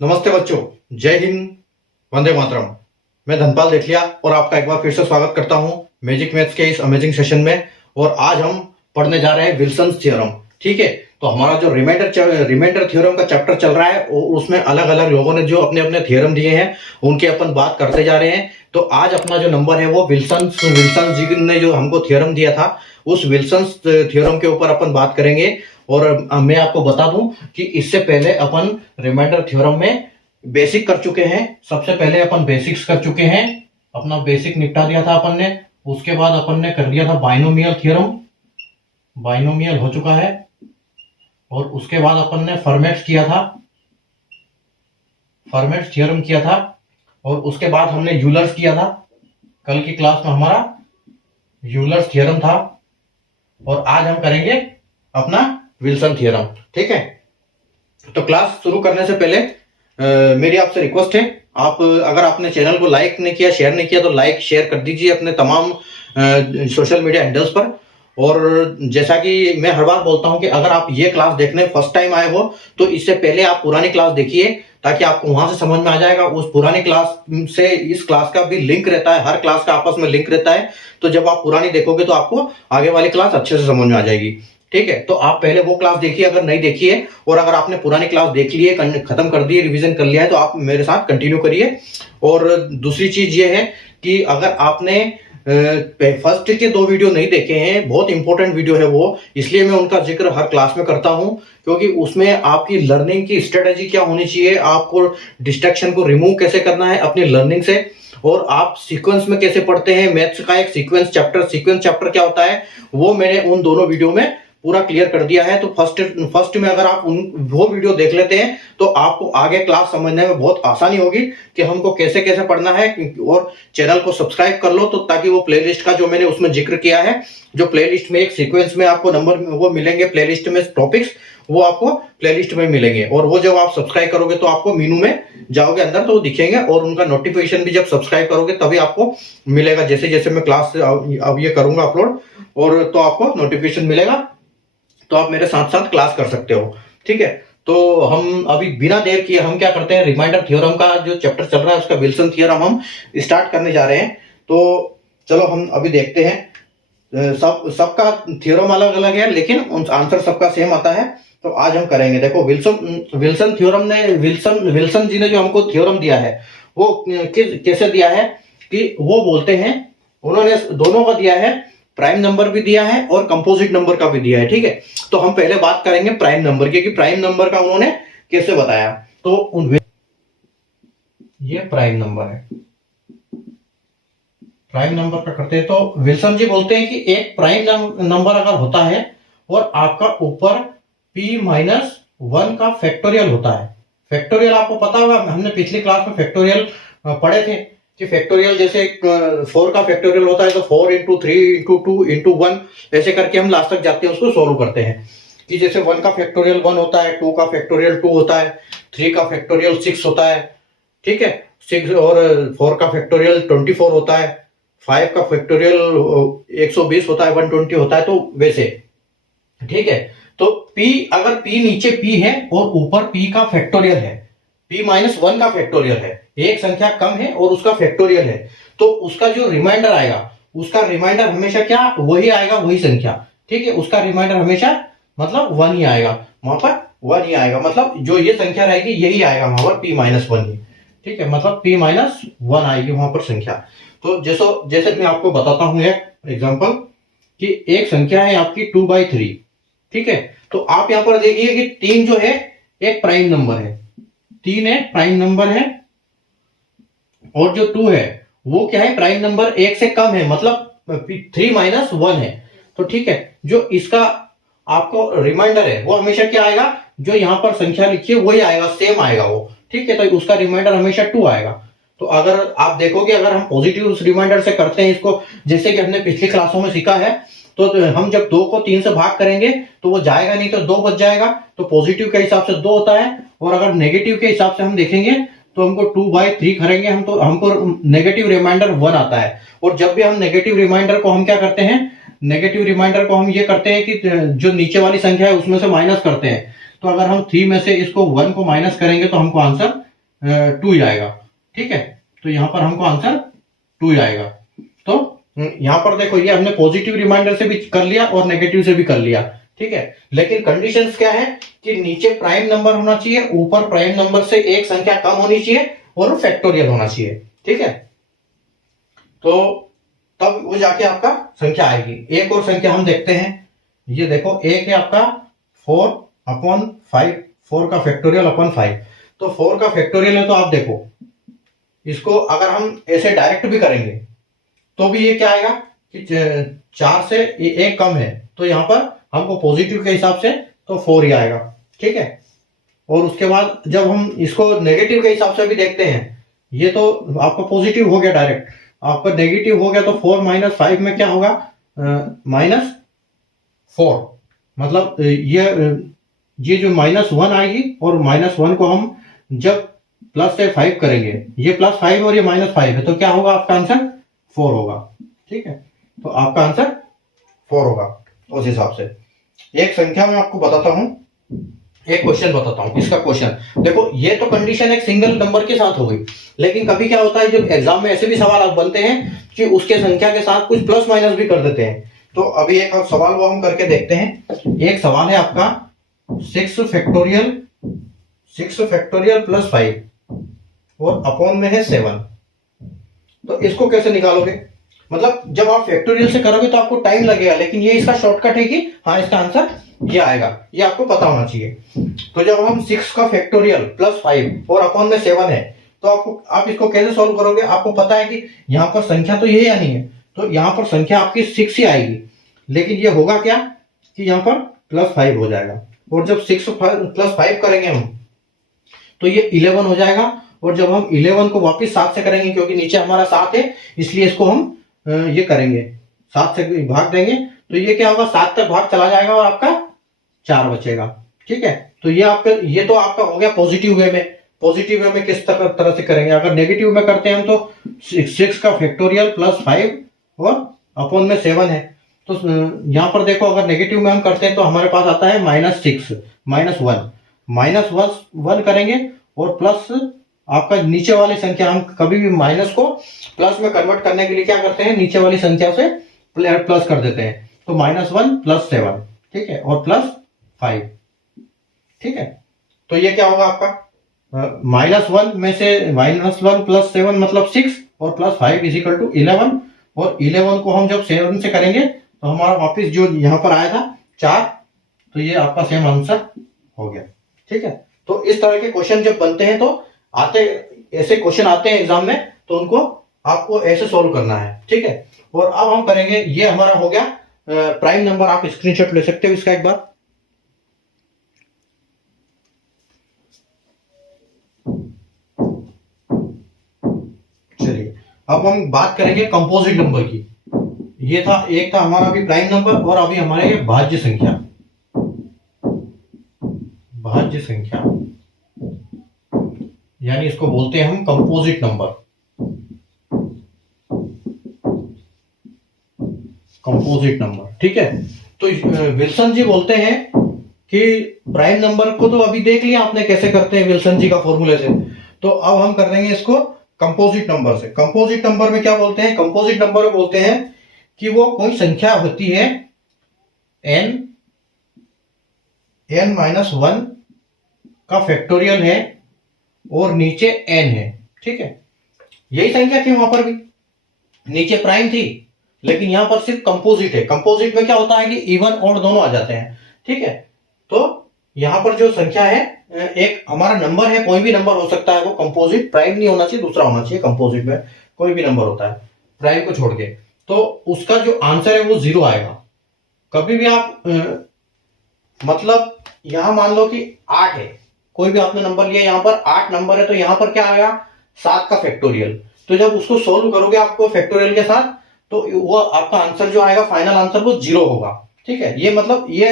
नमस्ते बच्चों, जय हिंद, वंदे मातरम। मैं धनपाल देठलिया और आपका एक बार फिर से स्वागत करता हूं मैजिक मैथ्स के इस अमेजिंग सेशन में। और आज हम पढ़ने जा रहे हैं विल्सन्स थ्योरम। ठीक है, तो हमारा जो रिमाइंडर थ्योरम का चैप्टर चल रहा है उसमें अलग अलग लोगों ने जो अपने अपने थ्योरम दिए हैं उनके अपन बात करते जा रहे हैं। तो आज अपना जो नंबर है वो विल्सन्स जी ने जो हमको थ्योरम दिया था उस विल्सन्स थ्योरम के ऊपर अपन बात करेंगे। और मैं आपको बता दूं कि इससे पहले अपन रिमाइंडर थ्योरम में बेसिक कर चुके हैं। सबसे पहले अपन बेसिक्स कर चुके हैं, अपना बेसिक निपटा दिया था अपन ने। उसके बाद अपन ने कर दिया था बाइनोमियल थ्योरम, बाइनोमियल हो चुका है। और उसके बाद अपन ने फॉर्मेट्स किया था, फॉर्मेट्स थ्योरम किया था। और उसके बाद हमने यूलर्स किया था। कल की क्लास में हमारा यूलर्स थ्योरम था। और आज हम करेंगे अपना विल्सन थ्योरम। ठीक है, तो क्लास शुरू करने से पहले मेरी आपसे रिक्वेस्ट है, आप अगर आपने चैनल को लाइक नहीं किया, शेयर नहीं किया तो लाइक शेयर कर दीजिए अपने तमाम सोशल मीडिया हैंडल्स पर। और जैसा कि मैं हर बार बोलता हूं कि अगर आप ये क्लास देखने फर्स्ट टाइम आए हो तो इससे पहले आप पुरानी क्लास देखिए ताकि आपको वहां से समझ में आ जाएगा। उस पुरानी क्लास से इस क्लास का भी लिंक रहता है, हर क्लास का आपस में लिंक रहता है। तो जब आप पुरानी देखोगे तो आपको आगे वाली क्लास अच्छे से समझ में आ जाएगी। ठीक है, तो आप पहले वो क्लास देखिए अगर नहीं देखी है, और अगर आपने पुरानी क्लास देख ली है, खत्म कर दी है, रिवीजन कर लिया है, तो आप मेरे साथ कंटिन्यू करिए। और दूसरी चीज ये है कि अगर आपने फर्स्ट के 2 वीडियो नहीं देखे हैं, बहुत इंपॉर्टेंट वीडियो है वो, इसलिए मैं उनका जिक्र हर क्लास में करता हूं, क्योंकि उसमें आपकी लर्निंग की स्ट्रेटेजी क्या होनी चाहिए, आपको डिस्ट्रैक्शन को रिमूव कैसे करना है अपनी लर्निंग से, और आप सीक्वेंस में कैसे पढ़ते हैं। मैथ्स का एक सीक्वेंस चैप्टर क्या होता है वो मैंने उन दोनों वीडियो में पूरा क्लियर कर दिया है। तो फर्स्ट में अगर आप वो वीडियो देख लेते हैं तो आपको आगे क्लास समझने में बहुत आसानी होगी कि हमको कैसे कैसे पढ़ना है। और चैनल को सब्सक्राइब कर लो तो ताकि वो प्लेलिस्ट का जो मैंने उसमें जिक्र किया है, जो प्लेलिस्ट में एक सीक्वेंस में आपको नंबर वो मिलेंगे, प्लेलिस्ट में टॉपिक्स वो आपको प्लेलिस्ट में मिलेंगे। और वो जब आप सब्सक्राइब करोगे तो आपको मेनू में जाओगे अंदर तो वो दिखेंगे, और उनका नोटिफिकेशन भी जब सब्सक्राइब करोगे तभी आपको मिलेगा। जैसे जैसे मैं क्लास अब ये करूंगा अपलोड, और तो आपको नोटिफिकेशन मिलेगा, तो आप मेरे साथ साथ क्लास कर सकते हो। ठीक है, तो हम अभी बिना देर किए हम क्या करते हैं, रिमाइंडर थ्योरम का जो चैप्टर चल रहा है उसका विल्सन थ्योरम हम स्टार्ट करने जा रहे हैं। तो चलो हम अभी देखते हैं। सबका थ्योरम अलग अलग है लेकिन आंसर सबका सेम आता है। तो आज हम करेंगे, देखो विल्सन थ्योरम ने विल्सन जी ने जो हमको थ्योरम दिया है वो कैसे दिया है कि वो बोलते हैं, उन्होंने दोनों का दिया है, प्राइम नंबर भी दिया है और कंपोजिट नंबर का भी दिया है। ठीक है, तो हम पहले बात करेंगे प्राइम नंबर की कि प्राइम नंबर का उन्होंने कैसे बताया। तो ये प्राइम नंबर है, प्राइम नंबर का करते हैं। तो विल्सन जी बोलते हैं कि एक प्राइम नंबर अगर होता है और आपका ऊपर p-1 का फैक्टोरियल होता है। फैक्टोरियल आपको पता होगा, हमने पिछली क्लास में फैक्टोरियल पढ़े थे कि फैक्टोरियल जैसे 4 का फैक्टोरियल होता है तो 4 इंटू 3 इंटू 2 इंटू 1 ऐसे करके हम लास्ट तक जाते हैं, उसको सोल्व करते हैं। कि जैसे 1 का फैक्टोरियल 1 होता है, 2 का फैक्टोरियल 2 होता है, 3 का फैक्टोरियल 6 होता है। ठीक है, 6 और 4 का फैक्टोरियल 24 होता है, 5 का फैक्टोरियल 120 होता है, 120 होता है। तो वैसे ठीक है, तो p अगर p नीचे p है और ऊपर p का फैक्टोरियल है, p-1 का फैक्टोरियल है, एक संख्या कम है और उसका फैक्टोरियल है, तो उसका जो रिमाइंडर आएगा, उसका रिमाइंडर हमेशा क्या वही आएगा, वही संख्या। ठीक है, उसका रिमाइंडर हमेशा मतलब 1 ही आएगा, वहां पर 1 ही आएगा, मतलब जो ये संख्या रहेगी यही आएगा वहां पर p-1 ही। ठीक है, मतलब p-1 आएगी वहां पर संख्या। तो जैसे मैं आपको बताता हूं एक एग्जांपल कि एक संख्या है आपकी 2/3। ठीक है, तो आप यहां पर देखिए कि 3 जो है एक प्राइम नंबर है, 3 है प्राइम नंबर है, और जो 2 है वो क्या है, प्राइम नंबर 1 से कम है, मतलब 3-1 है। तो ठीक है, जो इसका आपको रिमाइंडर है वो हमेशा क्या आएगा, जो यहां पर संख्या लिखी है वही आएगा, सेम आएगा वो। ठीक है, तो उसका रिमाइंडर हमेशा 2 आएगा। तो अगर आप देखोगे अगर हम पॉजिटिव रिमाइंडर से करते हैं इसको, जैसे कि हमने पिछली क्लासों में सीखा है, तो हम जब 2 को 3 से भाग करेंगे तो वो जाएगा नहीं, तो 2 बच जाएगा। तो पॉजिटिव के हिसाब से 2 होता है, और अगर नेगेटिव के हिसाब से हम देखेंगे तो हमको 2/3 करेंगे हम, तो हमको नेगेटिव रिमाइंडर 1 आता है। और जब भी हम नेगेटिव रिमाइंडर को हम क्या करते हैं, नेगेटिव रिमाइंडर को हम ये करते हैं कि जो नीचे वाली संख्या है उसमें से माइनस करते हैं। तो अगर हम 3 में से इसको 1 को माइनस करेंगे तो हमको आंसर 2 ही आएगा। ठीक है, तो यहाँ पर हमको आंसर 2 ही आएगा। तो यहाँ पर देखो, ये हमने पॉजिटिव रिमाइंडर से भी कर लिया और नेगेटिव से भी कर लिया। ठीक है, लेकिन कंडीशंस क्या है कि नीचे प्राइम नंबर होना चाहिए, ऊपर प्राइम नंबर से एक संख्या कम होनी चाहिए और फैक्टोरियल होना चाहिए। ठीक है, तो तब वो जाके आपका संख्या आएगी। एक और संख्या हम देखते हैं, ये देखो एक है आपका 4/5, 4 का फैक्टोरियल अपन 5। तो 4 का फैक्टोरियल है, तो आप देखो इसको अगर हम ऐसे डायरेक्ट भी करेंगे तो भी ये क्या आएगा कि 4 से एक कम है, तो यहाँ पर हमको पॉजिटिव के हिसाब से तो 4 ही आएगा। ठीक है, और उसके बाद जब हम इसको नेगेटिव के हिसाब से भी देखते हैं, ये तो आपका पॉजिटिव हो गया डायरेक्ट, आपका नेगेटिव हो गया, तो 4 - 5 में क्या होगा, -4। मतलब ये जो -1 आएगी, और -1 को हम जब प्लस से 5 करेंगे, ये +5 और ये -5 है, तो क्या होगा, आपका आंसर 4 होगा। ठीक है, तो आपका आंसर 4 होगा। उस हिसाब से एक संख्या में आपको बताता हूं, एक क्वेश्चन बताता हूं। इसका क्वेश्चन देखो, ये तो कंडीशन एक सिंगल नंबर के साथ हो गई, लेकिन कभी क्या होता है जब एग्जाम में ऐसे भी सवाल बनते हैं कि उसके संख्या के साथ कुछ प्लस माइनस भी कर देते हैं। तो अभी एक सवाल वो हम करके देखते हैं। एक सवाल है आपका 6 फैक्टोरियल +5 और अपॉन में है 7। तो इसको कैसे निकालोगे? मतलब जब आप फैक्टोरियल से करोगे तो आपको टाइम लगेगा, लेकिन ये इसका शॉर्टकट है कि हाँ, इसका आंसर ये आएगा, ये आपको पता होना चाहिए। तो जब हम 6 का फैक्टोरियल +5 और अपॉन में 7 है, तो आप इसको कैसे सॉल्व करोगे? आपको पता है कि यहाँ पर संख्या तो ये या नहीं है, तो यहाँ पर संख्या आपकी 6 ही आएगी, लेकिन ये होगा क्या कि यहाँ पर +5 हो जाएगा, और जब 6 +5 करेंगे हम तो ये 11 हो जाएगा। और जब हम 11 को वापस 7 से करेंगे, क्योंकि नीचे हमारा 7 है, इसलिए इसको हम ये करेंगे, 7 से भाग देंगे, तो ये क्या होगा, 7 तक भाग चला जाएगा और आपका 4 बचेगा। ठीक है, तो ये तो आपका हो गया पॉजिटिव वे में। पॉजिटिव वे में किस तरह से करेंगे? अगर नेगेटिव में करते हैं हम, तो 6 का फैक्टोरियल +5 और अपॉन में 7 है। तो यहाँ पर देखो, अगर नेगेटिव में हम करते हैं तो हमारे पास आता है -6 -1 करेंगे, और प्लस आपका नीचे वाली संख्या, हम कभी भी माइनस को प्लस में कन्वर्ट करने के लिए क्या करते हैं, नीचे वाली संख्या से प्लस कर देते हैं। तो -1 + 7, ठीक है, और +5। ठीक है, तो ये क्या होगा आपका, -1 में से -1 + 7 मतलब 6, और +5 = 11। और 11 को हम जब 7 से करेंगे तो हमारा वापस जो यहाँ पर आया था 4, तो ये आपका सेम आंसर हो गया। ठीक है, तो इस तरह के क्वेश्चन जब बनते हैं, तो ऐसे क्वेश्चन आते हैं एग्जाम में, तो उनको आपको ऐसे सॉल्व करना है। ठीक है, और अब हम करेंगे, ये हमारा हो गया प्राइम नंबर। आप स्क्रीनशॉट ले सकते हो इसका एक बार। चलिए, अब हम बात करेंगे कंपोजिट नंबर की। ये था, एक था हमारा अभी प्राइम नंबर, और अभी हमारे ये भाज्य संख्या यानी इसको बोलते हैं हम कंपोजिट नंबर। ठीक है, तो विल्सन जी बोलते हैं कि प्राइम नंबर को तो अभी देख लिया आपने कैसे करते हैं विल्सन जी का फॉर्मूले से, तो अब हम कर देंगे इसको कंपोजिट नंबर से। कंपोजिट नंबर में क्या बोलते हैं? कंपोजिट नंबर में बोलते हैं कि वो कोई संख्या होती है n-1 का फैक्टोरियल है और नीचे n है। ठीक है, यही संख्या थी वहां पर भी, नीचे प्राइम थी, लेकिन यहां पर सिर्फ कंपोजिट है। कंपोजिट में क्या होता है कि इवन ऑड दोनों आ जाते हैं। ठीक है, तो यहां पर जो संख्या है, एक हमारा नंबर है, कोई भी नंबर हो सकता है, वो कंपोजिट, प्राइम नहीं होना चाहिए, दूसरा होना चाहिए। कंपोजिट में कोई भी नंबर होता है प्राइम को छोड़ के, तो उसका जो आंसर है वो 0 आएगा। कभी भी आप मतलब यहां मान लो कि 8 है, कोई भी आपने नंबर लिया, यहां पर 8 नंबर है, तो यहां पर क्या आएगा, 7 का फैक्टोरियल। तो जब उसको सोल्व करोगे आपको फैक्टोरियल के साथ, तो वो आपका आंसर जो आएगा, फाइनल आंसर, वो 0 होगा। ठीक है, ये मतलब ये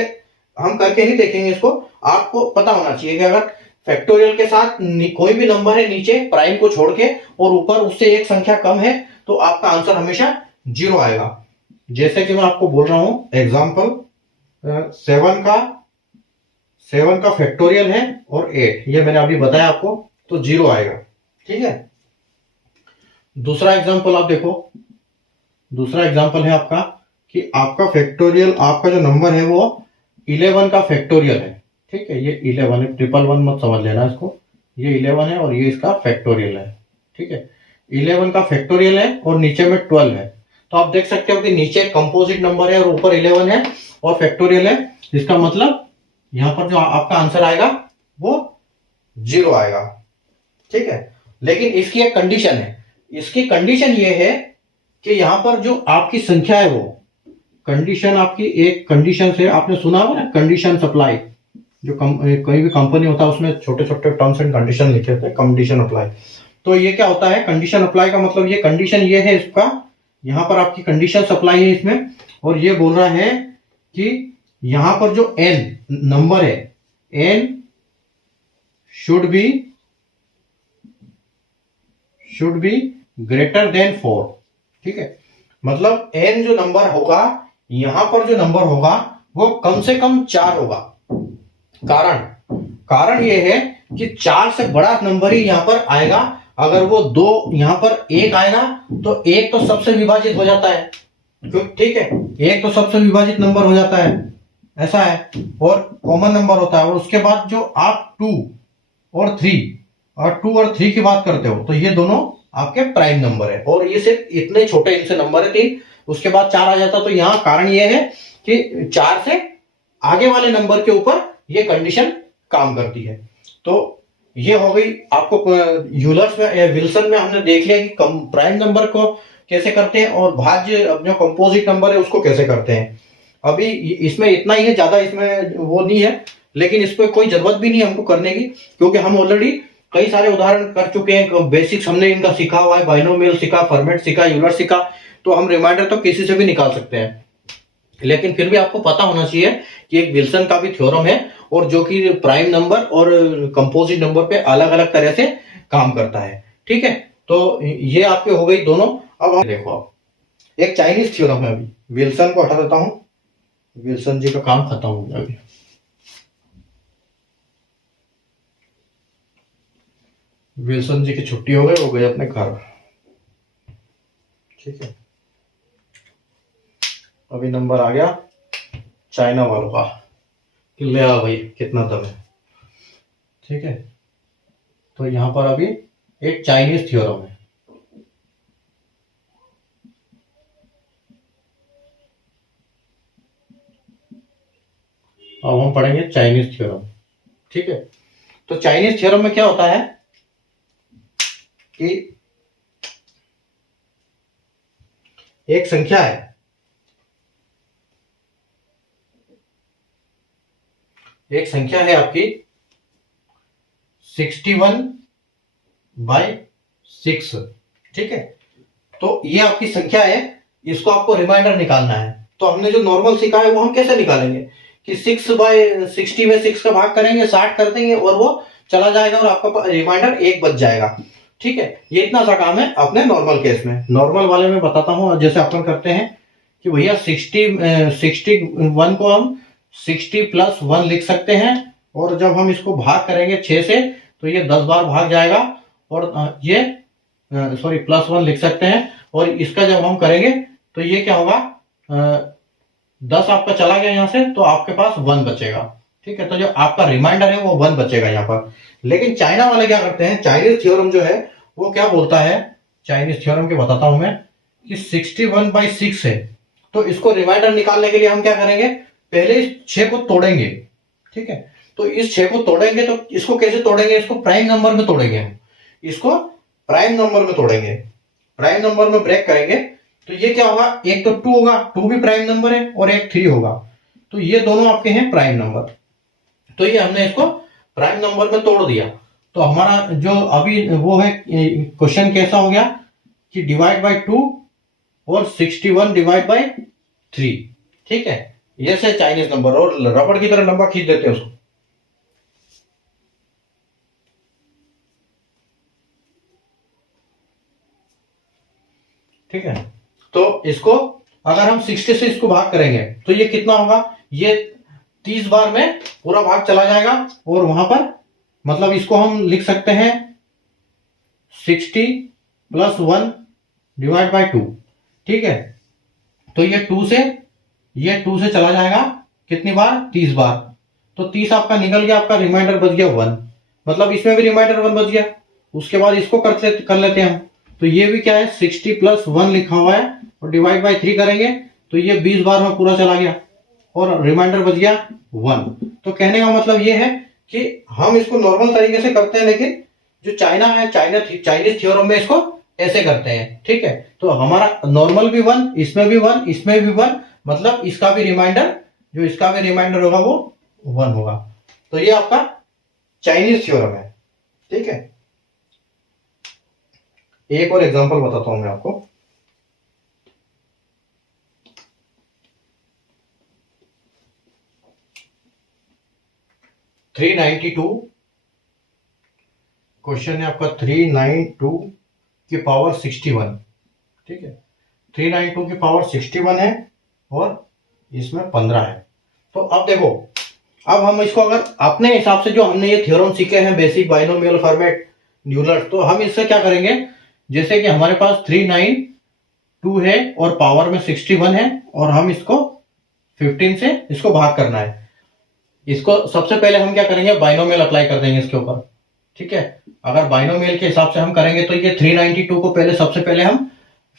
हम करके नहीं देखेंगे इसको, आपको पता होना चाहिए कि अगर फैक्टोरियल के साथ कोई भी नंबर है नीचे प्राइम को छोड़ के, और ऊपर उससे एक संख्या कम है, तो आपका आंसर हमेशा 0 आएगा। जैसे कि मैं आपको बोल रहा हूं एग्जाम्पल, 7 का फैक्टोरियल है और 8, ये मैंने अभी बताया आपको तो 0 आएगा। ठीक है, दूसरा एग्जांपल आप देखो। दूसरा एग्जांपल है आपका कि आपका फैक्टोरियल, आपका जो नंबर है वो 11 का फैक्टोरियल है। ठीक है, ये 11 है, 111 मत समझ लेना इसको, ये 11 है और ये इसका फैक्टोरियल है। ठीक है, 11 का फैक्टोरियल है और नीचे में 12 है। तो आप देख सकते हो कि नीचे कंपोजिट नंबर है और ऊपर 11 है और फैक्टोरियल है। इसका मतलब यहां पर जो आपका आंसर आएगा वो 0 आएगा। ठीक है, लेकिन इसकी एक कंडीशन है। इसकी कंडीशन ये है कि यहां पर जो आपकी संख्या है वो कंडीशन, आपकी एक कंडीशन से आपने सुना होगा ना, कंडीशन सप्लाई। जो कोई भी कंपनी होता है उसमें छोटे छोटे टर्म्स एंड कंडीशन लिखे होते हैं, कंडीशन अप्लाई। तो ये क्या होता है, कंडीशन अप्लाई का मतलब ये कंडीशन ये है इसका, यहां पर आपकी कंडीशन सप्लाई है इसमें, और ये बोल रहा है कि यहां पर जो n नंबर है, n should be greater than 4। ठीक है, मतलब n जो नंबर होगा, यहां पर जो नंबर होगा वो कम से कम 4 होगा। कारण ये है कि 4 से बड़ा नंबर ही यहां पर आएगा। अगर वो 2 यहां पर 1 आएगा तो 1 तो सबसे विभाजित हो जाता है, ठीक है, 1 तो सबसे विभाजित नंबर हो जाता है, ऐसा है, और कॉमन नंबर होता है। और उसके बाद जो आप 2 और 3 की बात करते हो, तो ये दोनों आपके प्राइम नंबर है, और ये सिर्फ इतने छोटे इनसे नंबर है 3, उसके बाद 4 आ जाता। तो यहाँ कारण ये है कि 4 से आगे वाले नंबर के ऊपर ये कंडीशन काम करती है। तो ये हो गई आपको यूलर्स में या विल्सन में हमने देख लिया कि प्राइम नंबर को कैसे करते हैं और भाज्य जो कंपोजिट नंबर है उसको कैसे करते हैं। अभी इसमें इतना ही है, ज्यादा इसमें वो नहीं है, लेकिन इस पर कोई जरूरत भी नहीं है हमको करने की, क्योंकि हम ऑलरेडी कई सारे उदाहरण कर चुके हैं। बेसिक्स हमने इनका सीखा हुआ है, बाइनोमियल सीखा, फॉर्मेट सीखा, यूलर सीखा, तो हम रिमाइंडर तो किसी से भी निकाल सकते हैं। लेकिन फिर भी आपको पता होना चाहिए कि एक विल्सन का भी थ्योरम है, और जो कि प्राइम नंबर और कंपोजिट नंबर पे अलग अलग तरह से काम करता है। ठीक है, तो ये आपके हो गई दोनों। अब आप देखो, आप एक चाइनीज थ्योरम है, अभी विल्सन को हटा देता हूं, विल्सन जी का काम खत्म हो गया अभी। विल्सन जी की छुट्टी हो गई, वो गए अपने घर। ठीक है, अभी नंबर आ गया चाइना वालों का कि ले आ भाई कितना दम है। ठीक है, तो यहां पर अभी एक चाइनीज थ्योरम है। अब हम पढ़ेंगे चाइनीज थ्योरम। ठीक है, तो चाइनीज थ्योरम में क्या होता है कि एक संख्या है, एक संख्या है आपकी 61/6। ठीक है, तो ये आपकी संख्या है, इसको आपको रिमाइंडर निकालना है। तो हमने जो नॉर्मल सीखा है वो हम कैसे निकालेंगे कि 6/60 में 6 का भाग करेंगे, 60 कर देंगे और वो चला जाएगा और आपका रिमाइंडर 1 बच जाएगा। ठीक है, ये इतना सा काम है अपने नॉर्मल केस में। नॉर्मल वाले में बताता हूं, जैसे अपन करते हैं कि भैया 61 को हम 60 + 1 लिख सकते हैं, और जब हम इसको भाग करेंगे 6 से तो ये 10 बार भाग जाएगा, और ये +1 लिख सकते हैं, और इसका जब हम करेंगे तो ये क्या होगा, 10 आपका चला गया यहां से, तो आपके पास 1 बचेगा। ठीक है, तो जो आपका रिमाइंडर है वो 1 बचेगा यहाँ पर। लेकिन चाइना वाले क्या करते हैं, चाइनीज थ्योरम जो है वो क्या बोलता है, चाइनीज थ्योरम के बताता हूं मैं, कि 61/6 है, तो इसको रिमाइंडर निकालने के लिए हम क्या करेंगे, पहले इस 6 को तोड़ेंगे। ठीक है, तो इस 6 को तोड़ेंगे, तो इसको कैसे तोड़ेंगे, इसको प्राइम नंबर में तोड़ेंगे हम, इसको प्राइम नंबर में तोड़ेंगे, प्राइम नंबर में ब्रेक करेंगे। तो ये क्या होगा, एक तो 2 होगा, 2 भी प्राइम नंबर है, और एक 3 होगा, तो ये दोनों आपके हैं प्राइम नंबर। तो ये हमने इसको प्राइम नंबर में तोड़ दिया। तो हमारा जो अभी वो है क्वेश्चन कैसा हो गया कि डिवाइड बाय 2 और 61/3। ठीक है, ये से चाइनीज नंबर, और रबड़ की तरह लंबा खींच देते हैं उसको। ठीक है, तो इसको अगर हम 60 से इसको भाग करेंगे तो ये कितना होगा, ये 30 बार में पूरा भाग चला जाएगा, और वहां पर मतलब इसको हम लिख सकते हैं 60 प्लस 1 डिवाइड बाई 2। ठीक है, तो ये 2 से चला जाएगा कितनी बार, 30 बार। तो 30 आपका निकल गया, आपका रिमाइंडर बच गया 1, मतलब इसमें भी रिमाइंडर 1 बच गया। उसके बाद इसको कर लेते हैं हम। तो ये भी क्या है, 60 प्लस 1 लिखा हुआ है और डिवाइड बाई 3 करेंगे तो ये 20 बार में पूरा चला गया और रिमाइंडर बच गया 1। तो कहने का मतलब ये है कि हम इसको नॉर्मल तरीके से करते हैं, लेकिन जो चाइनीज थ्योरम में इसको ऐसे करते हैं। ठीक है, तो हमारा नॉर्मल भी 1, इसमें भी 1, इसमें भी 1, मतलब इसका भी रिमाइंडर होगा वो 1 होगा। तो ये आपका चाइनीज थ्योरम है। ठीक है, एक और एग्जांपल बताता हूं मैं आपको। क्वेश्चन है आपका 392 की पावर 61। ठीक है, 392 की पावर 61 है और इसमें 15 है। तो अब देखो, अब हम इसको अगर अपने हिसाब से, जो हमने ये थ्योरम सीखे हैं बेसिक बाइनोमियल फॉर्मेट यूलर, तो हम इससे क्या करेंगे, जैसे कि हमारे पास 392 है और पावर में 61 है और हम इसको 15 से इसको भाग करना है। इसको सबसे पहले हम क्या करेंगे, बाइनोमियल अप्लाई कर देंगे इसके ऊपर। ठीक है, अगर बाइनोमियल के हिसाब से हम करेंगे तो ये 392 को सबसे पहले हम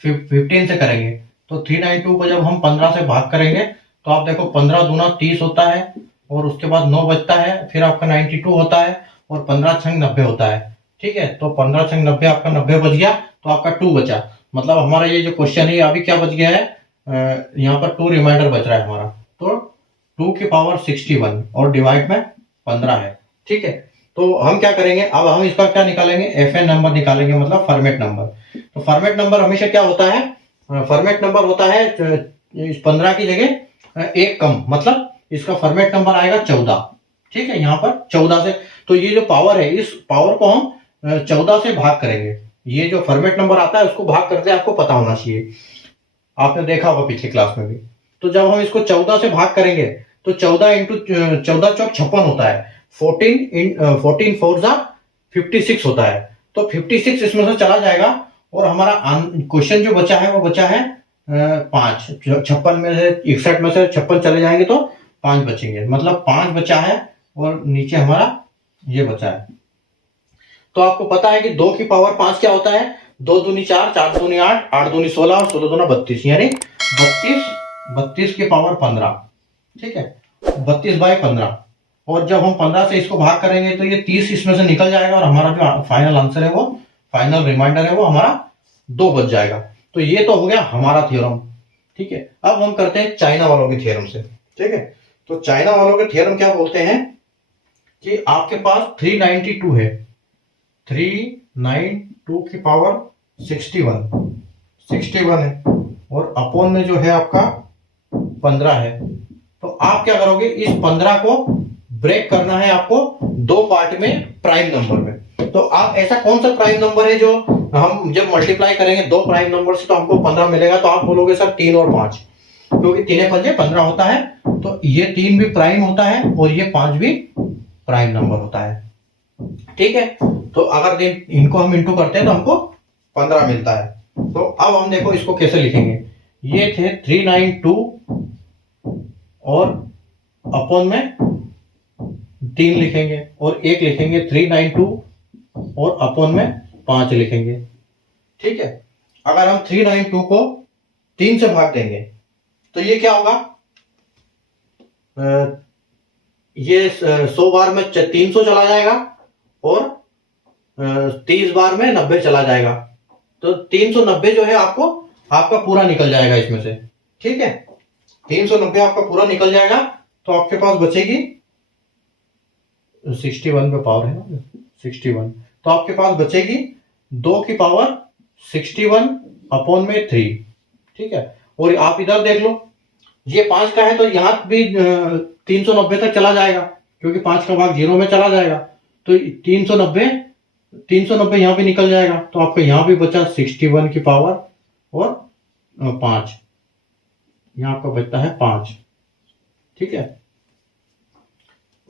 15 से करेंगे। तो 392 को जब हम 15 से भाग करेंगे तो आप देखो 15 दूना 30 होता है और उसके बाद 9 बचता है, फिर आपका 92 होता है और 15 छंग 90 होता है। ठीक है, तो 15 छंग 90 आपका 90 बच गया, तो आपका 2 बचा। मतलब हमारा ये जो क्वेश्चन है अभी क्या बच गया है, यहाँ पर 2 रिमाइंडर बच रहा है हमारा। तो 2 की पावर 61 और डिवाइड में 15 है। ठीक है, तो हम क्या करेंगे, अब हम इसका क्या निकालेंगे, एफएन नंबर निकालेंगे, मतलब फॉर्मेट नंबर। तो फॉर्मेट नंबर हमेशा क्या होता है, फॉर्मेट नंबर होता है 15 की जगह 1 कम, मतलब इसका फॉर्मेट नंबर आएगा 14। ठीक है, यहाँ पर 14 से, तो ये जो पावर है इस पावर को हम 14 से भाग करेंगे। ये जो फॉर्मेट नंबर आता है उसको भाग करते हैं, आपको पता होना चाहिए, आपने देखा होगा पिछली क्लास में भी। तो जब हम इसको 14 से भाग करेंगे तो 14 इंटू 14 चौक 56 होता है, 14 4 जा 56 होता है। तो 56 इसमें से चला जाएगा और हमारा क्वेश्चन जो बचा है वो बचा है 5। 56 में से 61 में से 56 चले जाएंगे तो 5 बचेंगे, मतलब 5 बचा है और नीचे हमारा ये बचा है। तो आपको पता है कि 2 की पावर 5 क्या होता है, 2 दूनी 4, 4 दूनी 8, 8 दूनी 16 और 16 दूना 32, यानी 32 की पावर 15। ठीक है, 32 बाई 15। और जब हम 15 से इसको भाग करेंगे तो ये 30 इसमें से निकल जाएगा और हमारा जो फाइनल आंसर है, वो फाइनल रिमाइंडर है, वो हमारा 2 बच जाएगा। तो ये तो हो गया हमारा थ्योरम। ठीक है, अब हम करते हैं चाइना वालों के थ्योरम से। ठीक है, तो चाइना वालों के थ्योरम क्या बोलते हैं कि आपके पास 392 है, 392 की पावर 61 है और अपॉन में जो है आपका 15 है। तो आप क्या करोगे, इस 15 को ब्रेक करना है आपको 2 पार्ट में प्राइम नंबर में। तो आप ऐसा कौन सा प्राइम नंबर है जो हम जब मल्टीप्लाई करेंगे 2 प्राइम नंबर से तो हमको 15 मिलेगा, तो आप बोलोगे सर 3 और 5, क्योंकि 3 पंजे 15 होता है, तो ये 3 भी प्राइम होता है और ये 5 भी प्राइम नंबर होता है। ठीक है, तो अगर इनको हम इंटू करते हैं तो हमको 15 मिलता है। तो अब हम देखो इसको कैसे लिखेंगे, ये थे 392 और अपॉन में 3 लिखेंगे और 1 लिखेंगे, 392 और अपॉन में 5 लिखेंगे। ठीक है, अगर हम 392 को 3 से भाग देंगे तो ये क्या होगा, ये 100 बार में 300 चला जाएगा और 30 बार में 90 चला जाएगा। तो 390 जो है आपका पूरा निकल जाएगा इसमें से। ठीक है, 390 आपका पूरा निकल जाएगा, तो आपके पास बचेगी 61 पे पावर है ना, 61। तो आपके पास बचेगी 2 की पावर 61 अपॉन में 3। ठीक है, और आप इधर देख लो, ये 5 का है तो यहां भी 390 तक चला जाएगा, क्योंकि 5 का भाग 0 में चला जाएगा। तो 390 यहां भी निकल जाएगा, तो आपका यहां भी बचा 61 की पावर और 5, यहां आपका बचता है 5। ठीक है,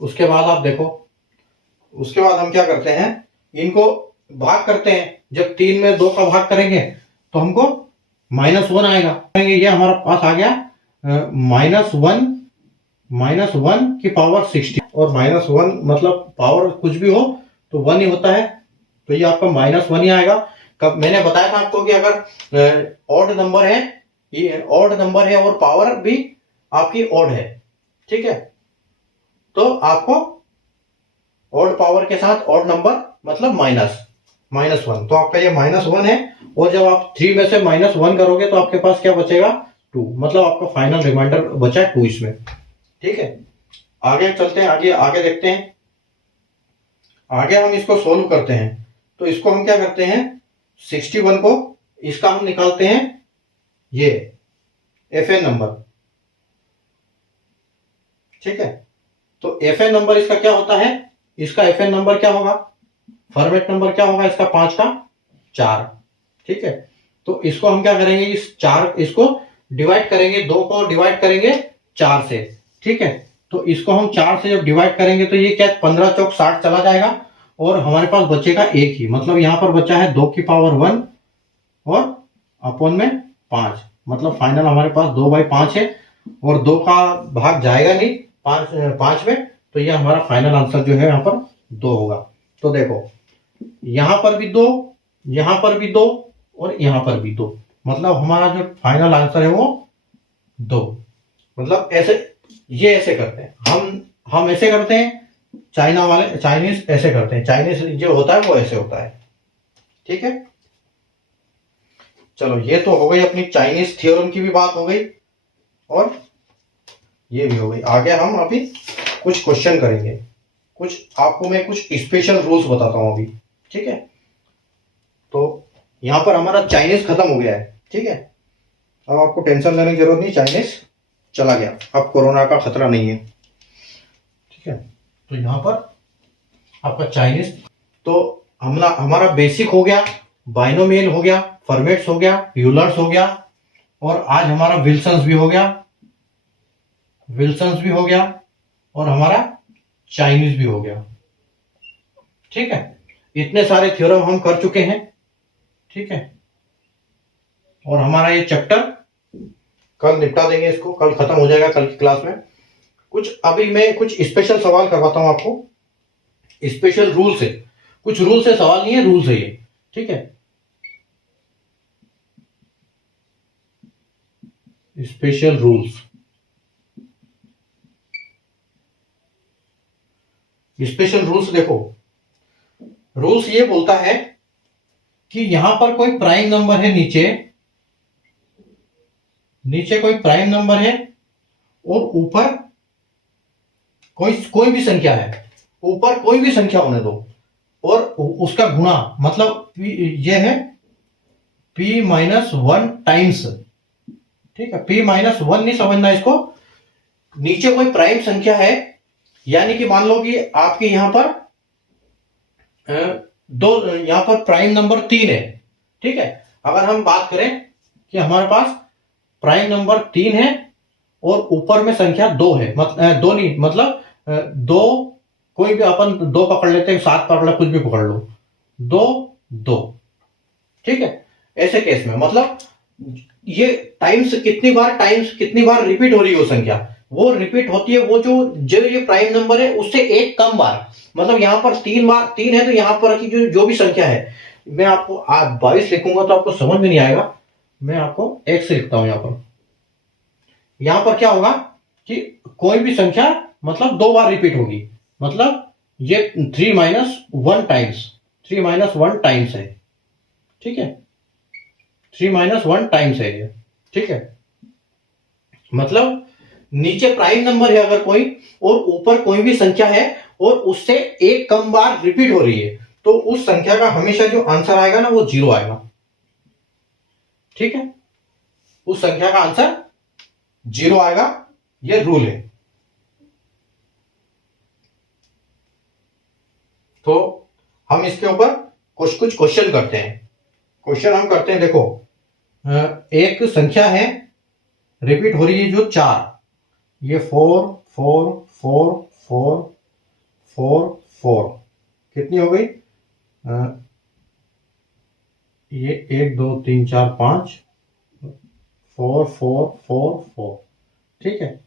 उसके बाद आप देखो, उसके बाद हम क्या करते हैं, इनको भाग करते हैं। जब 3 में 2 का भाग करेंगे तो हमको -1 आएगा। ये हमारा पास आ गया -1 की पावर 60, और -1 मतलब पावर कुछ भी हो तो 1 ही होता है, तो ये आपका -1 ही आएगा। कब मैंने बताया था आपको कि अगर ऑड नंबर है, ये ऑड नंबर है और पावर भी आपकी ऑड है, ठीक है, तो आपको ऑड पावर के साथ ऑड नंबर मतलब -1, तो आपका ये -1 है। और जब आप 3 में से -1 करोगे तो आपके पास क्या बचेगा 2, मतलब आपका फाइनल रिमाइंडर बचा है 2 इसमें, ठीक है। आगे चलते हैं, आगे देखते हैं। आगे हम इसको सोल्व करते हैं, तो इसको हम क्या करते हैं 61 को इसका हम निकालते हैं ये FN नंबर, ठीक है। तो FN नंबर इसका क्या होता है, इसका FN नंबर क्या होगा, फॉर्मेट नंबर क्या होगा इसका 5 का 4, ठीक है। तो इसको हम क्या करेंगे, इसको डिवाइड करेंगे, 2 को डिवाइड करेंगे 4 से, ठीक है। तो इसको हम 4 से जब डिवाइड करेंगे तो ये क्या 15 चौक 60 चला जाएगा, और हमारे पास बचेगा 1 ही, मतलब यहां पर बचा है 2 की पावर 1 और अपॉन में 5, मतलब फाइनल हमारे पास 2/5 है, और 2 का भाग जाएगा नहीं 5 में, तो ये हमारा फाइनल आंसर जो है यहाँ पर 2 होगा। तो देखो यहां पर भी 2, यहां पर भी 2 और यहां पर भी 2, मतलब हमारा जो फाइनल आंसर है वो 2। मतलब ऐसे करते हैं हम ऐसे करते हैं, चाइनीज ऐसे करते हैं, चाइनीज जो होता है वो ऐसे होता है, ठीक है। चलो ये तो हो गई अपनी चाइनीज थ्योरम की भी बात हो गई, और ये भी हो गई। आगे हम अभी कुछ क्वेश्चन करेंगे, आपको मैं कुछ स्पेशल रूल्स बताता हूं अभी, ठीक है। तो यहां पर हमारा चाइनीज खत्म हो गया है, ठीक है। अब आपको टेंशन लेने की जरूरत नहीं, चाइनीज चला गया, अब कोरोना का खतरा नहीं है, ठीक है। तो यहां पर आपका चाइनीज, तो हमारा बेसिक हो गया, बाइनोमियल हो गया, फॉर्मेट्स हो गया, यूलर्स हो गया, और आज हमारा विल्सन्स भी हो गया, और हमारा चाइनीज भी हो गया, ठीक है। इतने सारे थ्योरम हम कर चुके हैं, ठीक है। और हमारा ये चैप्टर कल निपटा देंगे, इसको कल खत्म हो जाएगा कल की क्लास में। अभी मैं कुछ स्पेशल सवाल करवाता हूं आपको, स्पेशल रूल्स है, कुछ रूल से सवाल नहीं है, रूल्स है ये, ठीक है। स्पेशल रूल्स, देखो रूल्स ये बोलता है कि यहां पर कोई प्राइम नंबर है, नीचे कोई प्राइम नंबर है, और ऊपर कोई भी संख्या है, ऊपर कोई भी संख्या होने दो, और उसका गुणा, मतलब ये है P-1 टाइम्स, ठीक है। P-1 नहीं समझना इसको, नीचे कोई प्राइम संख्या है, यानी कि मान लो कि आपके यहां पर यहां पर प्राइम नंबर 3 है, ठीक है। अगर हम बात करें कि हमारे पास प्राइम नंबर 3 है और ऊपर में संख्या 2 है, दो नहीं, मतलब 2, कोई भी अपन 2 पकड़ लेते हैं, 7 पकड़ लो, कुछ भी पकड़ लो, 2 2, ठीक है। ऐसे केस में मतलब ये टाइम्स कितनी बार रिपीट हो रही है वो संख्या, वो रिपीट होती है वो जो ये प्राइम नंबर है उससे एक कम बार, मतलब यहां पर 3 है, तो यहां पर की जो भी संख्या है, मैं आपको 22 लिखूंगा तो आपको समझ में नहीं आएगा, मैं आपको एक से लिखता हूं। यहां पर क्या होगा कि कोई भी संख्या मतलब 2 बार रिपीट होगी, मतलब ये 3-1 टाइम्स है, ठीक है। 3-1 टाइम्स है ये, ठीक है। मतलब नीचे प्राइम नंबर है अगर कोई, और ऊपर कोई भी संख्या है और उससे एक कम बार रिपीट हो रही है, तो उस संख्या का हमेशा जो आंसर आएगा ना वो 0 आएगा, ठीक है। उस संख्या का आंसर 0 आएगा, ये रूल है। तो हम इसके ऊपर कुछ क्वेश्चन करते हैं। देखो एक संख्या है रिपीट हो रही है जो 4, ये 4 4 4 4 4 4 कितनी हो गई ये 1 2 3 4 5 4 4 4 4, ठीक है।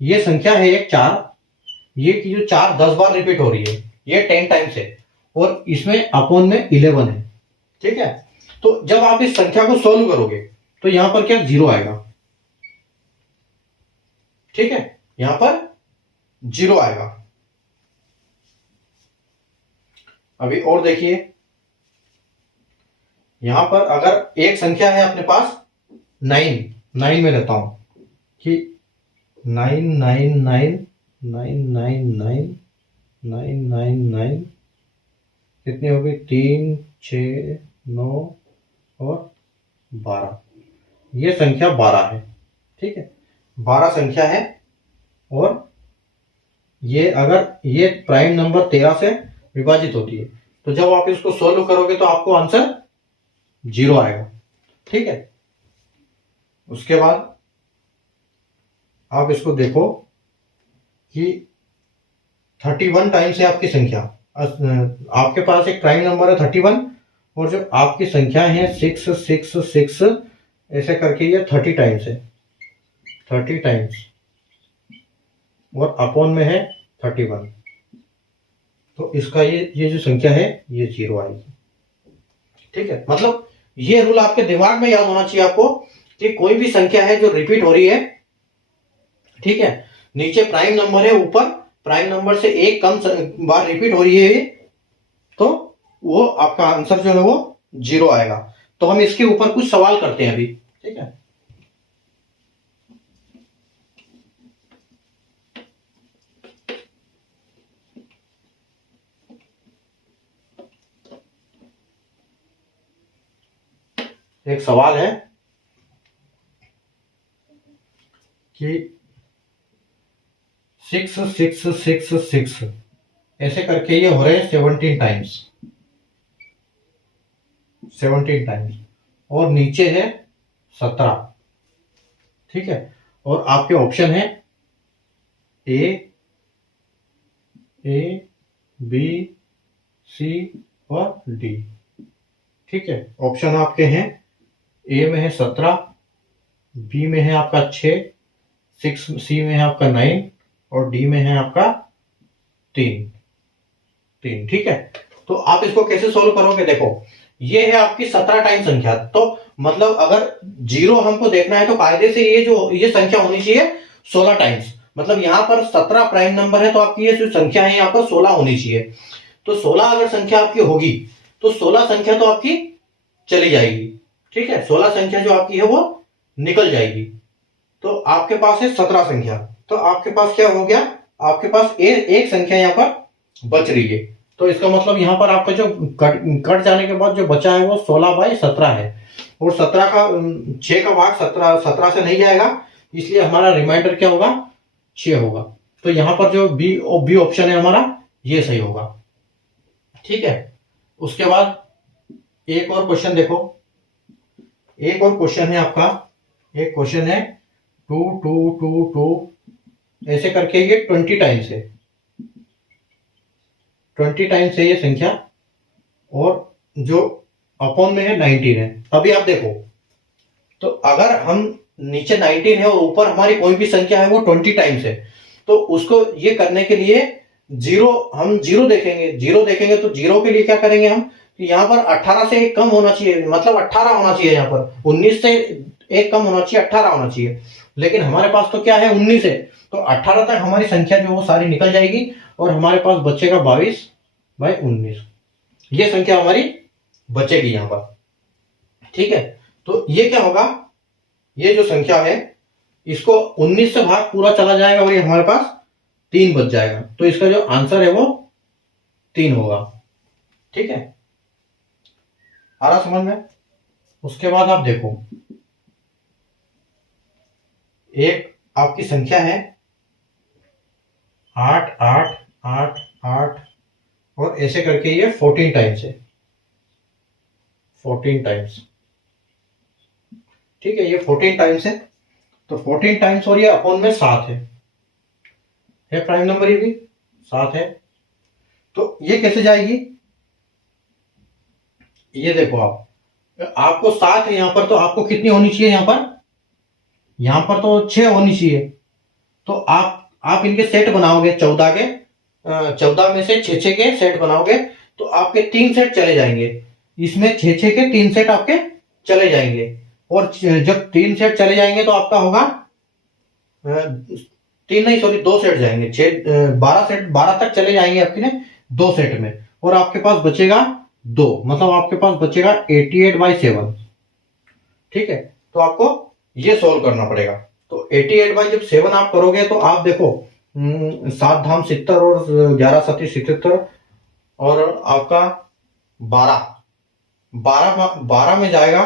ये संख्या है एक 4, ये की जो 4 10 बार रिपीट हो रही है, ये 10 टाइम्स है, और इसमें अपॉन में 11 है, ठीक है। तो जब आप इस संख्या को सोल्व करोगे तो यहां पर क्या 0 आएगा, ठीक है, यहां पर 0 आएगा। अभी और देखिए, यहां पर अगर एक संख्या है अपने पास 9, 9 में रहता हूं कि 9 9 9 9 9 9 9 9 9, कितनी होगी, 3 6 9 और 12, ये संख्या 12 है, ठीक है, 12 संख्या है। और ये अगर ये प्राइम नंबर 13 से विभाजित होती है, तो जब आप इसको सोल्व करोगे तो आपको आंसर 0 आएगा, ठीक है। उसके बाद आप इसको देखो कि 31 टाइम्स है आपकी संख्या, आपके पास एक प्राइम नंबर है 31, और जो आपकी संख्या है 6 6 6, ऐसे करके ये 30 टाइम्स है, 30 टाइम्स, और अपॉन में है 31, तो इसका ये जो संख्या है ये 0 आएगी, ठीक है। मतलब ये रूल आपके दिमाग में याद होना चाहिए आपको कि कोई भी संख्या है जो रिपीट हो रही है, ठीक है, नीचे प्राइम नंबर है, ऊपर प्राइम नंबर से एक कम बार रिपीट हो रही है, तो वो आपका आंसर जो है वो 0 आएगा। तो हम इसके ऊपर कुछ सवाल करते हैं अभी, ठीक है। एक सवाल है कि 6 6 6 6, ऐसे करके ये हो रहे हैं 17 टाइम्स, 17 टाइम्स, और नीचे है 17, ठीक है। और आपके ऑप्शन है ए बी सी और डी, ठीक है। ऑप्शन आपके हैं, ए में है 17, बी में है आपका 6, सी में है आपका 9, और डी में है आपका 3, ठीक है। तो आप इसको कैसे सोल्व करोगे, देखो ये है आपकी 17 टाइम संख्या, तो मतलब अगर 0 हमको देखना है तो कायदे से ये संख्या होनी चाहिए 16 टाइम्स, मतलब यहाँ पर 17 प्राइम नंबर है, तो आपकी ये जो संख्या है यहाँ पर 16 होनी चाहिए। तो 16 अगर संख्या आपकी होगी तो 16 संख्या तो आपकी चली जाएगी, ठीक है, 16 संख्या जो आपकी है वो निकल जाएगी। तो आपके पास है 17 संख्या, तो आपके पास क्या हो गया, आपके पास एक संख्या यहाँ पर बच रही है। तो इसका मतलब यहाँ पर आपका जो कट जाने के बाद जो बचा है वो 16/17 है, और 17 का 6 का भाग 17 से नहीं जाएगा, इसलिए हमारा रिमाइंडर क्या होगा, 6 होगा। तो यहाँ पर जो बी ऑप्शन है हमारा ये सही होगा, ठीक है। उसके बाद एक और क्वेश्चन देखो, एक और क्वेश्चन है आपका, एक क्वेश्चन है 2 2 2 2, ऐसे करके ये 20 टाइम्स है, 20 टाइम्स है ये संख्या, और जो अपॉन में है 19 है। अभी आप देखो, तो अगर हम नीचे 19 है और ऊपर हमारी कोई भी संख्या है वो 20 टाइम्स है, तो उसको ये करने के लिए हम जीरो देखेंगे, तो जीरो के लिए क्या करेंगे हम, कि यहाँ पर 18 से एक कम होना चाहिए, मतलब 18 होना चाहिए, यहाँ पर 19 से एक कम होना चाहिए, 18 होना चाहिए, लेकिन हमारे पास तो क्या है 19 है, तो 18 तक हमारी संख्या जो वो सारी निकल जाएगी, और हमारे पास बचेगा 22/19, ये संख्या हमारी बचेगी यहाँ पर, ठीक है। तो ये क्या होगा, ये जो संख्या है इसको 19 से भाग पूरा चला जाएगा, और ये हमारे पास 3 बच जाएगा, तो इसका जो आंसर है वो 3 होगा, ठीक है, आ रहा समझ में। उसके बाद आप देखो, एक आपकी संख्या है 8 8 8 8, और ऐसे करके ये 14 टाइम्स है, 14 टाइम्स, ठीक है, ये 14 टाइम्स है, तो 14 टाइम्स, और ये अपॉन में 7 है प्राइम नंबर, ये भी 7 है, तो ये कैसे जाएगी, ये देखो आप, आपको 7 है यहाँ पर, तो आपको कितनी होनी चाहिए यहाँ पर तो 6 होनी चाहिए। तो आप इनके सेट बनाओगे 14 के, 14 में से 6 के सेट बनाओगे तो आपके 3 सेट चले जाएंगे। इसमें 6 के 3 सेट आपके चले जाएंगे। और जब 3 सेट चले जाएंगे तो आपका होगा 3 नहीं सॉरी 2 सेट जाएंगे, 12 सेट, 12 तक चले जाएंगे आपके ने 2 सेट में। और आपके पास बचेगा 2, मतलब आपके पास बचेगा 88/7। ठीक है, तो आपको ये सोल्व करना पड़ेगा। तो 88/7 आप करोगे तो आप देखो 7 धाम 70 और 11 सती 77 और आपका 12 में जाएगा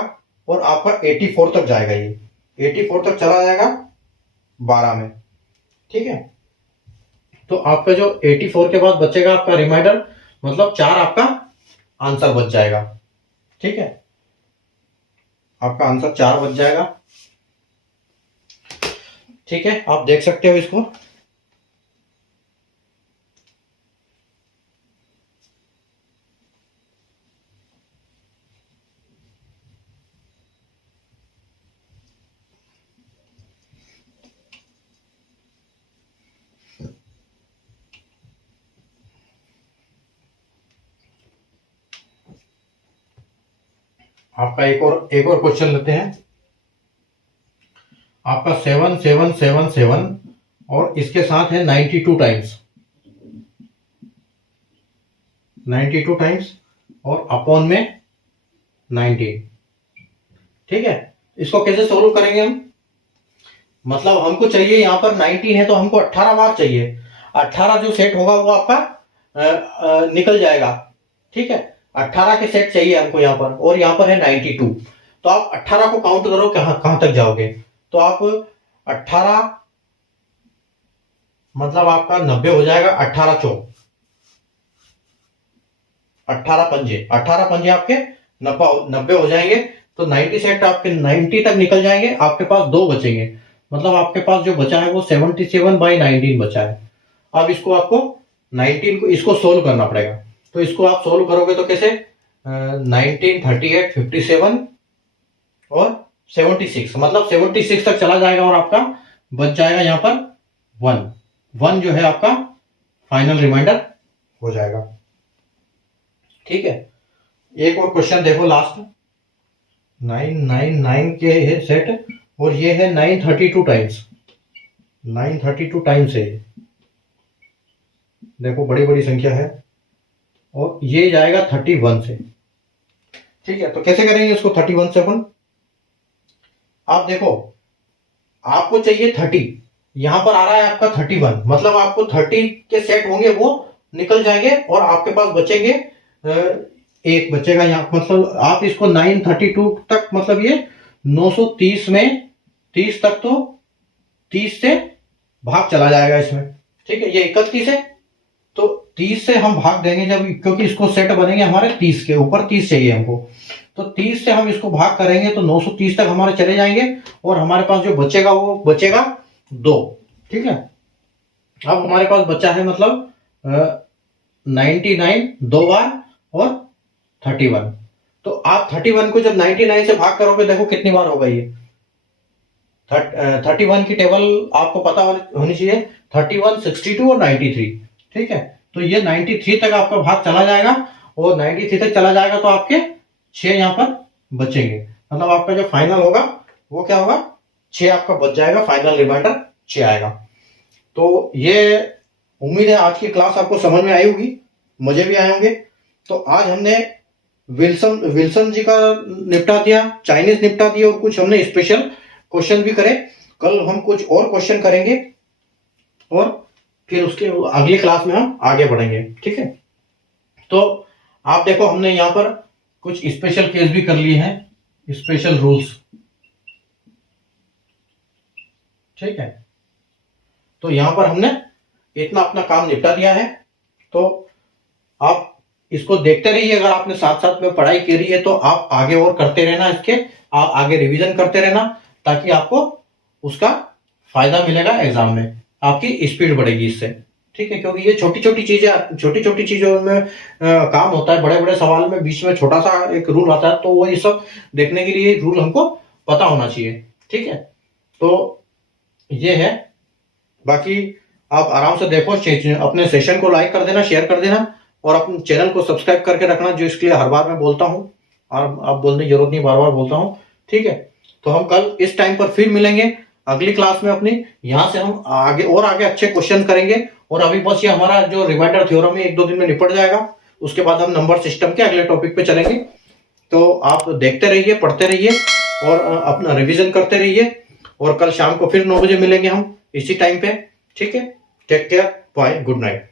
और आपका 84 तक जाएगा। ये 84 तक चला जाएगा 12 में। ठीक है, तो आपका जो 84 के बाद बचेगा आपका रिमाइंडर, मतलब 4 आपका आंसर बच जाएगा। ठीक है, आपका आंसर 4 बच जाएगा। ठीक है, आप देख सकते हो इसको। आपका एक और क्वेश्चन लेते हैं। आपका 7 7 7 7 और इसके साथ है 92 टाइम्स, 92 टाइम्स और अपॉन में 19। ठीक है, इसको कैसे सोल्व करेंगे हम? मतलब हमको चाहिए यहाँ पर 19 है तो हमको 18 बार चाहिए। 18 जो सेट होगा वो आपका निकल जाएगा। ठीक है, 18 के सेट चाहिए हमको यहाँ पर, और यहाँ पर है 92। तो आप 18 को काउंट करो कहां तक जाओगे। तो आप 18 मतलब आपका 90 हो जाएगा। 18 चौक 18 पंजे आपके 90 हो जाएंगे। तो 90 सेट आपके 90 तक निकल जाएंगे। आपके पास 2 बचेंगे, मतलब आपके पास जो बचा है वो 77/19 बचा है। अब इसको आपको 19 को इसको सोल्व करना पड़ेगा। तो इसको आप सोल्व करोगे तो कैसे 19 38 57 और 76, मतलब 76 तक चला जाएगा और आपका बच जाएगा यहाँ पर 1 जो है आपका फाइनल रिमाइंडर हो जाएगा। ठीक है, एक और क्वेश्चन देखो लास्ट। 999 के है सेट और ये है 932 टाइम्स, 932 टाइम्स है। देखो बड़ी बड़ी संख्या है और ये जाएगा 31 से। ठीक है, तो कैसे करेंगे इसको 31 से अपन? आप देखो आपको चाहिए 30, यहां पर आ रहा है आपका 31, मतलब आपको 30 के सेट होंगे वो निकल जाएंगे और आपके पास बचेंगे एक बचेगा यहाँ। मतलब आप इसको 932 तक, मतलब ये 930 में 30 तक, तो 30 से भाग चला जाएगा इसमें। ठीक है, ये 31 है तो 30 से हम भाग देंगे जब, क्योंकि इसको सेट बनेंगे हमारे 30 के ऊपर, 30 चाहिए हमको। तो 30 से हम इसको भाग करेंगे तो 930 तक हमारे चले जाएंगे और हमारे पास जो बचेगा वो बचेगा 2। ठीक है, अब हमारे पास बचा है मतलब 99 2 बार और 31। तो आप 31 को जब 99 से भाग करोगे देखो कितनी बार होगा ये। 31 की टेबल आपको पता होनी चाहिए, 31 62 और 93। ठीक है, तो ये 93 तक आपका भाग चला जाएगा और 93 तक चला जाएगा तो आपके 6 यहाँ पर बचेंगे। मतलब आपका जो फाइनल होगा वो क्या होगा, 6 आपका बच जाएगा, फाइनल रिमाइंडर 6 आएगा। तो ये उम्मीद है आज की क्लास आपको समझ में आई होगी, मुझे भी आए होंगे। तो आज हमने विल्सन जी का निपटा दिया, चाइनीज निपटा दिया और कुछ हमने स्पेशल क्वेश्चन भी करे। कल हम कुछ और क्वेश्चन करेंगे और फिर उसके अगली क्लास में हम आगे बढ़ेंगे। ठीक है, तो आप देखो हमने यहाँ पर कुछ स्पेशल केस भी कर लिए हैं, स्पेशल रूल्स। ठीक है, तो यहां पर हमने इतना अपना काम निपटा दिया है। तो आप इसको देखते रहिए, अगर आपने साथ साथ में पढ़ाई करी है तो आप आगे और करते रहना, इसके आप आगे रिवीजन करते रहना, ताकि आपको उसका फायदा मिलेगा एग्जाम में, आपकी स्पीड बढ़ेगी इससे। ठीक है, क्योंकि ये छोटी छोटी चीजों में काम होता है, बड़े बड़े सवाल में बीच में छोटा सा एक रूल आता है, तो वो ये सब देखने के लिए रूल हमको पता होना चाहिए। ठीक है, तो ये है। बाकी आप आराम से देखो, अपने सेशन को लाइक कर देना, शेयर कर देना, और अपने चैनल को सब्सक्राइब करके रखना, जो इसके लिए हर बार मैं बोलता हूँ, और आप बोलने की जरूरत नहीं, बार बार बोलता हूँ। ठीक है, तो हम कल इस टाइम पर फिर मिलेंगे अगली क्लास में अपनी। यहाँ से हम आगे अच्छे क्वेश्चन करेंगे, और अभी बस ये हमारा जो रिमाइंडर थ्योरम है 1-2 दिन में निपट जाएगा, उसके बाद हम नंबर सिस्टम के अगले टॉपिक पे चलेंगे। तो आप देखते रहिए, पढ़ते रहिए, और अपना रिवीजन करते रहिए, और कल शाम को फिर 9 बजे मिलेंगे हम इसी टाइम पे। ठीक है, take care, bye, good night.